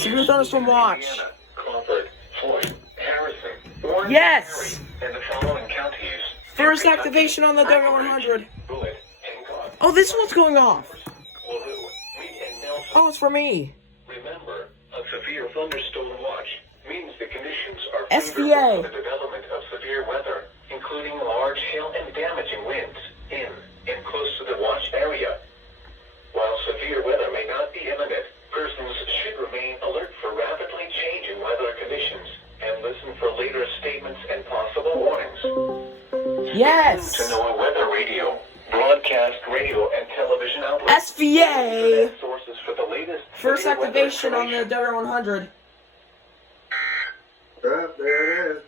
Severe thunderstorm watch. Indiana, Crawford, Floyd, Harrison, Warren, Yes! and the following counties. First activation on the W100. Bullitt, Hancock, Oh, this one's going off. Woohoo, Wheat, and Nelson. Oh, it's for me. Remember, a severe thunderstorm watch means the conditions are SVA. favorable for the development of severe weather, including large hail and damaging winds in and close to the watch area. While severe weather may not be imminent, persons should remain alert for rapidly changing weather conditions and listen for later statements and possible warnings. Yes! To NOAA Weather Radio, broadcast radio and television outlets. SVA! Sources for the latest First severe weather activation on the information. W100. Yep, there it is.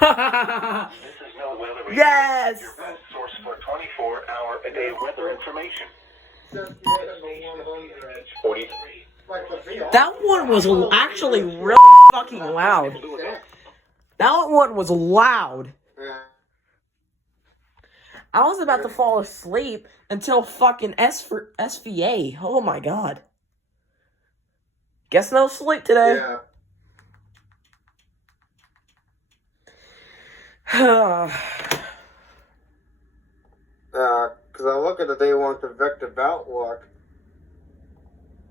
This is NOAA Weather Radio. Yes! Your best source for 24-hour-a-day weather information. 43. That one was actually really fucking loud. That one was loud. I was about to fall asleep until fucking SVA. Oh my god. Guess no sleep today. Yeah. Because I look at the day one convective outlook.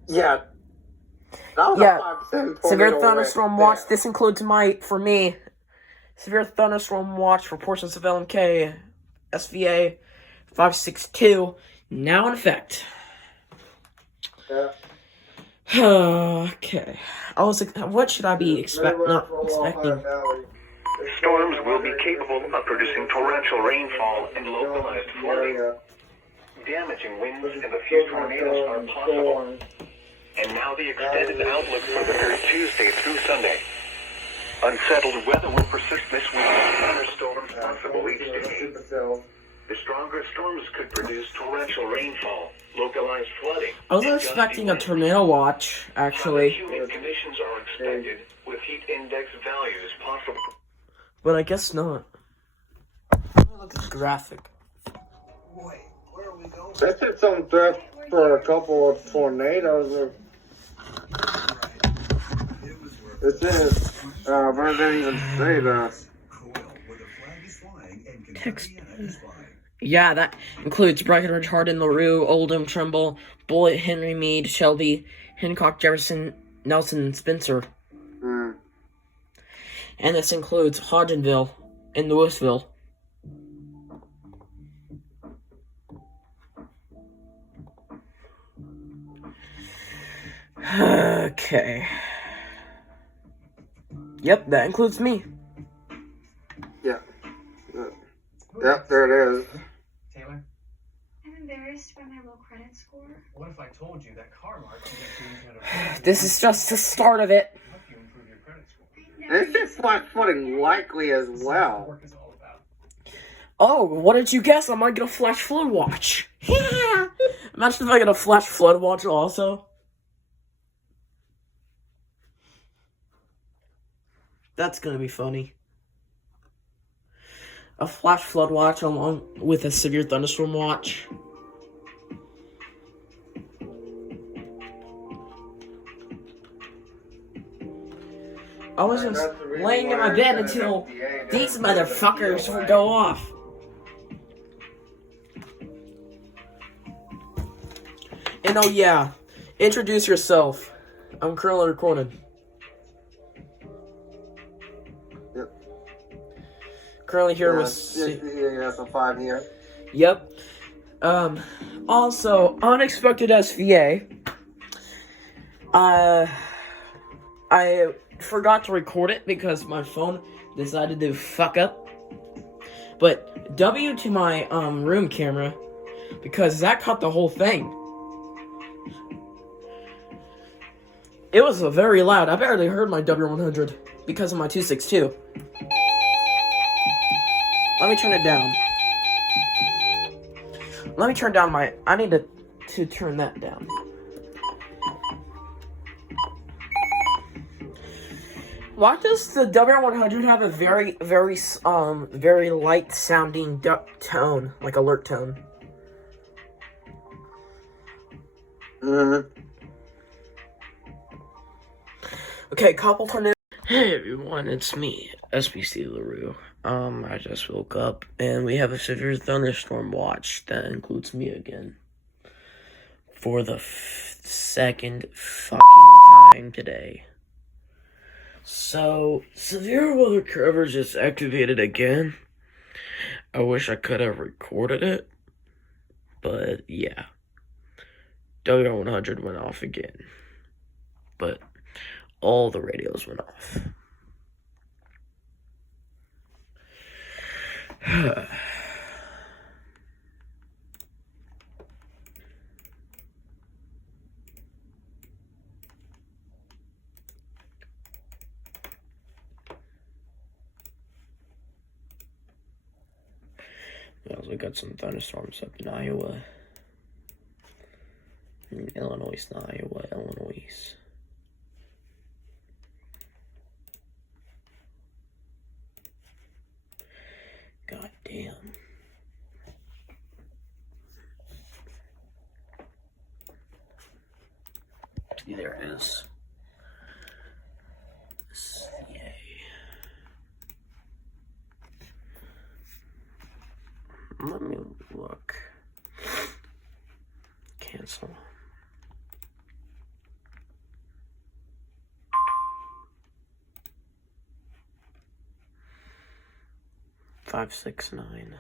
Yeah. That was Yeah. a 5% Severe tornado thunderstorm right watch. there. This includes for me, severe thunderstorm watch for portions of Lmk SVA 562 now in effect. Yeah. Okay. What should I be not expecting? Storms will be capable of producing torrential rainfall and localized flooding. Damaging winds and a few tornadoes are possible. And now the extended outlook for the period Tuesday through Sunday. Unsettled weather will persist this week with thunderstorms possible each day. The stronger storms could produce torrential rainfall, localized flooding. I was expecting a tornado watch, actually. Humid conditions are expected with heat index values possible. But I guess not. Let me look at the graphic. They said some threat for a couple of tornadoes. It says, but it didn't even say that. Text. Yeah, that includes Breckenridge, Hardin, LaRue, Oldham, Trumbull, Bullitt, Henry, Meade, Shelby, Hancock, Jefferson, Nelson, and Spencer. And this includes Hodgenville and Louisville. Okay. Yep, that includes me. Yeah. Yep, there it is. Taylor? I'm embarrassed by my low credit score. What if I told you that car mark can get you into an This is just the start of it. help you improve your credit score? It's just flat footing likely as well. Work is all about. Oh, what did you guess? I might get a flash flood watch. Yeah. Imagine if I get a flash flood watch also. That's gonna be funny. A flash flood watch along with a severe thunderstorm watch. I was just laying in my bed until these motherfuckers would go off. And oh yeah, introduce yourself. I'm currently recording. Yep. Currently here Yeah, with... yeah, so 5 years. Yep. Also, unexpected SVA. I forgot to record it because my phone decided to fuck up. But W to my room camera because that caught the whole thing. It was very loud. I barely heard my W100 because of my 262. Let me turn it down. Let me turn down my... I need to turn that down. Why does the W100 have a very light sounding tone, like alert tone? Okay, couple tornadoes. Hey everyone, it's me, SBC LaRue. I just woke up and we have a severe thunderstorm watch that includes me again. For the second fucking time today. So, severe weather coverage is activated again. I wish I could have recorded it, but yeah. W100 went off again, but all the radios went off. We also got some thunderstorms up in Iowa. Illinois, not Iowa, Illinois. God damn. See, there it is. Yay. Let me look. Cancel. Five, 6, 9.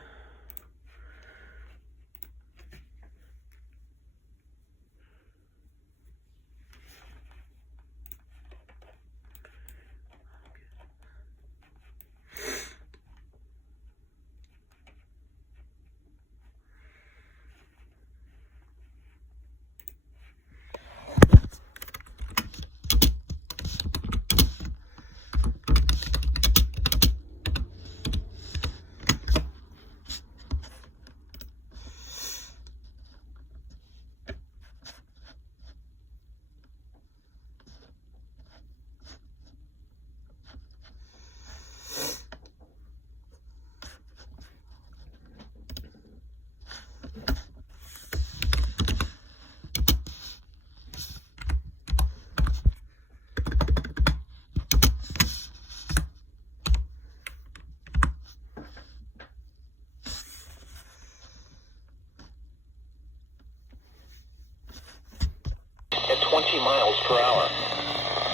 At 20 miles per hour.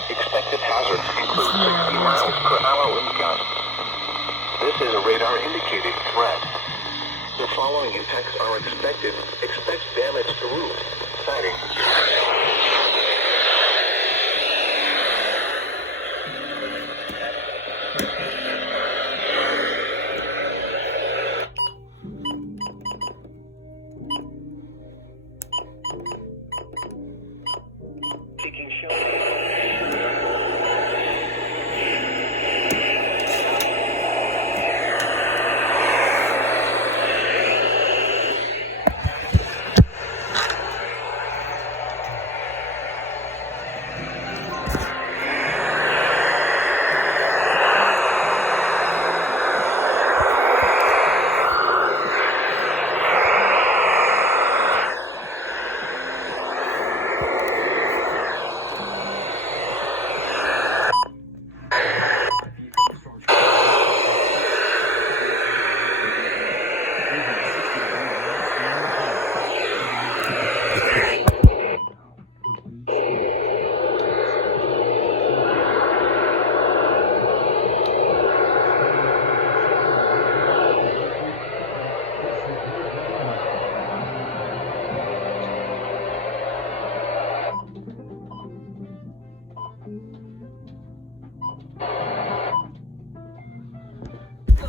Expected hazards include 60 miles per hour wind gusts. This is a radar-indicated threat. The following impacts are expected. Expect damage to roof, siding. Taking shelter.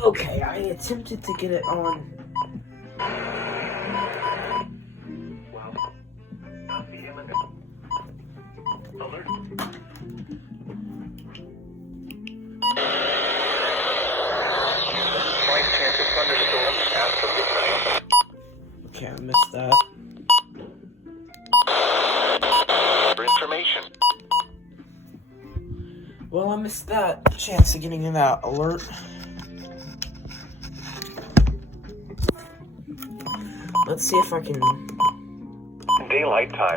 Okay, I attempted to get it on. Well, not the imminent. Alert. Slight chance of thunderstorms after midnight. Okay, I missed that. For information. Well, I missed that chance of getting that alert. Let's see if I can... Daylight time.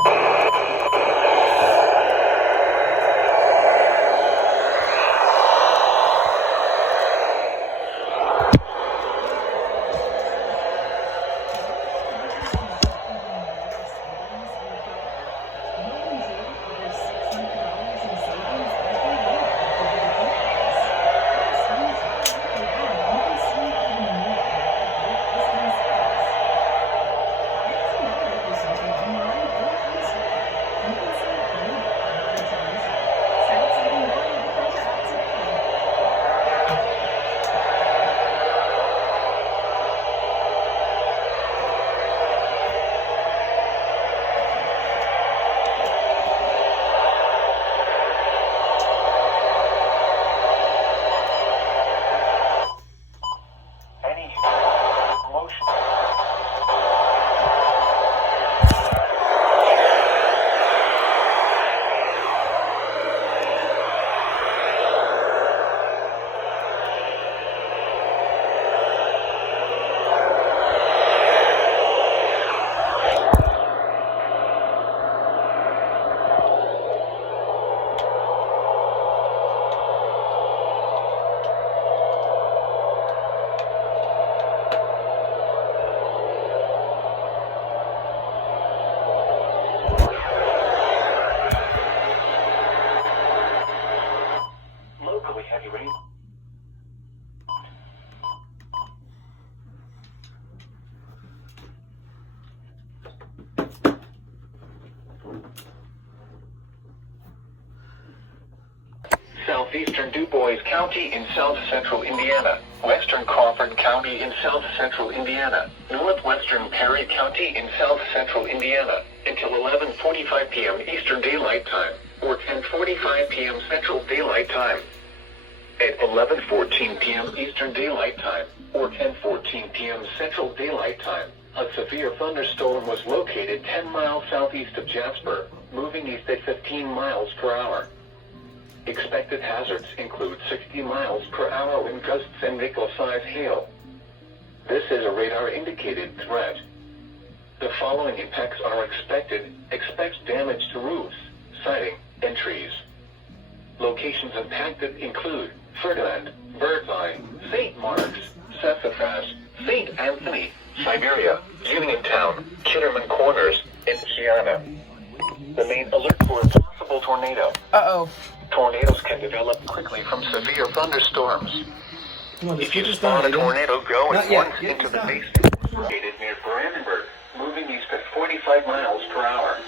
southeastern DuBois County in south-central Indiana, western Crawford County in south-central Indiana, northwestern Perry County in south-central Indiana, until 11:45 p.m. Eastern Daylight Time, or 10:45 p.m. Central Daylight Time. At 11:14 p.m. Eastern Daylight Time, or 10:14 p.m. Central Daylight Time, a severe thunderstorm was located 10 miles southeast of Jasper, moving east at 15 miles per hour. Expected hazards include 60 miles per hour wind gusts and nickel-size hail. This is a radar-indicated threat. The following impacts are expected. Expect damage to roofs, siding, and trees. Locations impacted include Ferdinand, Birdseye, St. Mark's, Sassafras, St. Anthony, Siberia, Uniontown, Kitterman Corners, and Kiana. The main alert for a possible tornado. Uh-oh. Tornadoes can develop quickly from severe thunderstorms. If you spot a tornado, go at once into the basement located near Brandenburg, moving east at 45 miles per hour.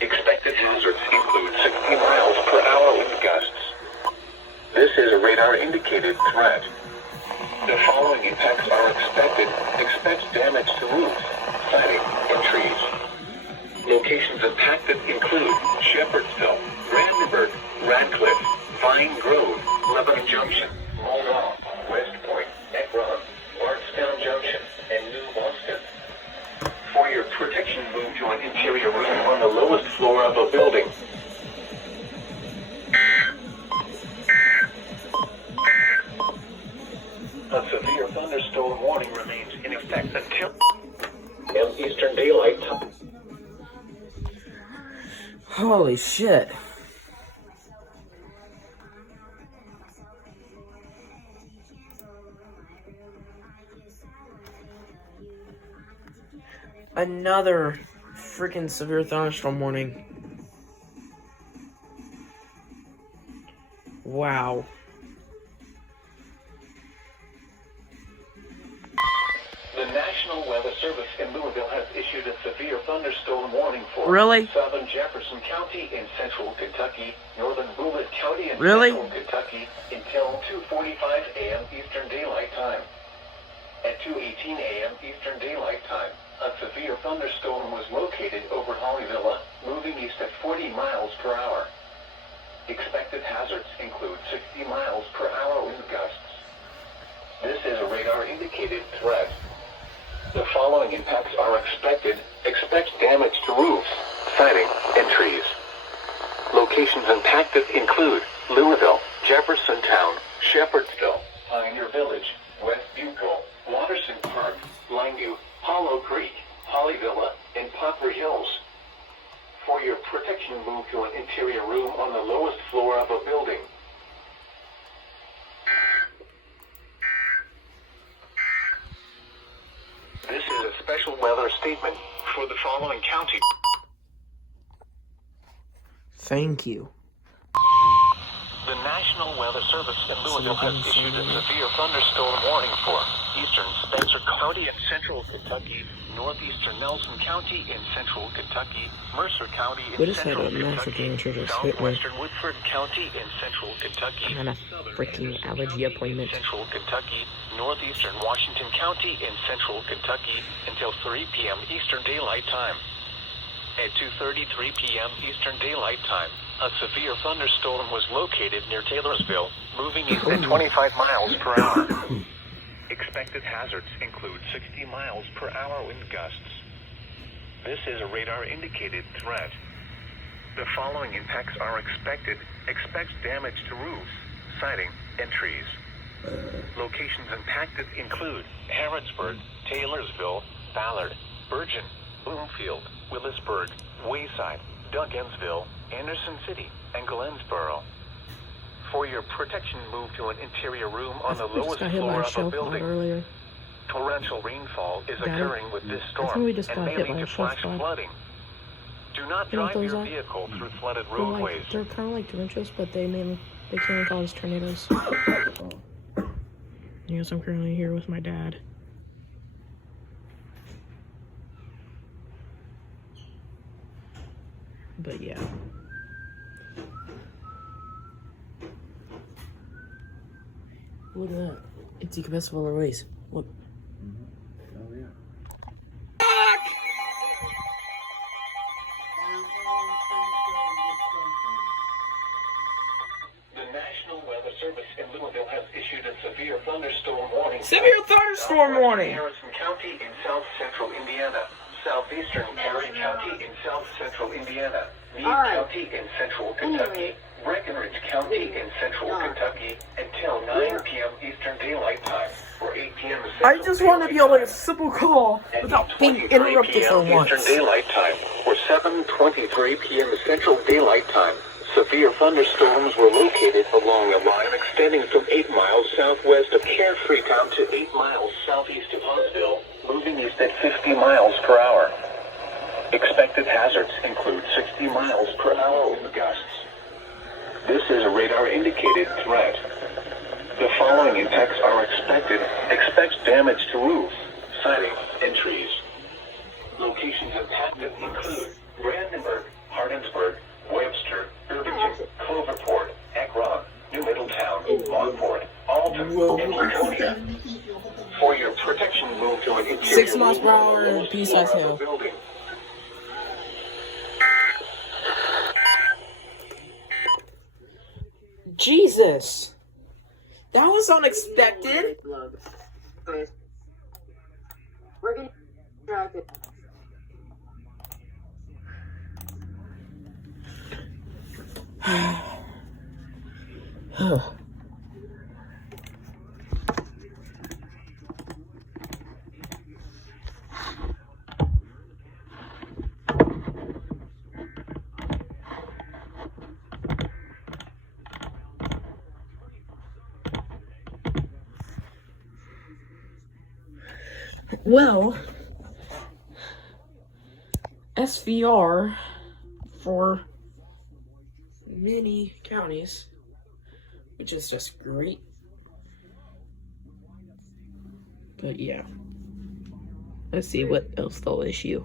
Expected hazards include 60 miles per hour wind gusts. This is a radar-indicated threat. The following impacts are expected. Expect damage to roofs, siding, and trees. Locations impacted include Shepherdsville, Brandenburg, Radcliffe, Vine Grove, Lebanon Junction, Muldaw, West Point, Ekron, Bardstown Junction, and New Boston. For your protection, move to an interior room on the lowest floor of a building. A severe thunderstorm warning remains in effect until Eastern Daylight Time. Holy shit. Another freaking severe thunderstorm warning. Wow. The National Weather Service in Louisville has issued a severe thunderstorm warning for Really? southern Jefferson County in central Kentucky, northern Bullitt County in Really? central Kentucky until 2:45 a.m. Eastern Daylight Time. At 2:18 a.m. Eastern Daylight Time, a severe thunderstorm was located over Hollyville, moving east at 40 miles per hour. Expected hazards include 60 miles per hour wind gusts. This is a radar-indicated threat. The following impacts are expected. Expect damage to roofs, siding, and trees. Locations impacted include Louisville, Jeffersontown, Shepherdsville, Pioneer Village, West Bucole, Watterson Park, Lineview, Hollow Creek, Hollyville, and Poplar Hills. For your protection, move to an interior room on the lowest floor of a building. This is a special weather statement for the following county. Thank you. The National Weather Service in Louisville has issued a severe thunderstorm warning for eastern Spencer County in central Kentucky, northeastern Nelson County in central Kentucky, Mercer County in We just had central a massive Kentucky, rancher just hit me. southwestern Woodford County in central Kentucky, I'm at a southern freaking Henderson allergy County appointment. in central Kentucky, northeastern Washington County in central Kentucky until 3 p.m. Eastern Daylight Time. At 2:33 p.m. Eastern Daylight Time, a severe thunderstorm was located near Taylorsville, moving east at 25 miles per hour. Expected hazards include 60 miles per hour wind gusts. This is a radar-indicated threat. The following impacts are expected. Expect damage to roofs, siding, and trees. Locations impacted include Harrodsburg, Taylorsville, Ballard, Bergen, Bloomfield, Willisburg, Wayside, Duggansville, Anderson City, and Glensboro. For your protection, move to an interior room on the lowest floor of a building. Earlier. Torrential rainfall is Got it. occurring with this I storm think we just and got may hit lead by to a shelf flash spot. flooding. Do not You know what drive those your are? vehicle through flooded They're roadways. they're kind of like tornadoes, but they can cause tornadoes. Yes, I'm currently here with my dad. But yeah. Look at that. It's incompressible release. Look. Oh, yeah. The National Weather Service in Louisville has issued a severe thunderstorm warning. Severe thunderstorm warning! Harrison County in south central Indiana, southeastern Erie County in south central Indiana, Meade County in central Kentucky, Breckenridge County in central Kentucky until 9 p.m. Eastern Daylight Time or 8 p.m. I just want to be able to simple call without being interrupted for once. Eastern Daylight Time or 7:23 p.m. Central Daylight Time. Severe thunderstorms were located along a line extending from 8 miles southwest of Carefree Town to 8 miles southeast of Huntsville, moving east at 50 miles per hour. Expected hazards include 60 miles per hour wind gusts. This is a radar-indicated threat. The following impacts are expected. Expect damage to roofs, siding, and trees. Locations impacted include Brandenburg, Hardinsburg, Webster, Irvington, Cloverport, Ekron, New Middletown, Longport, Alton, and Laconia. For your protection, move to an interior 6 miles per hour, pea-sized hail. building. Jesus! That was unexpected! We're getting distracted. Well, SVR for many counties, which is just great. But yeah, let's see what else they'll issue.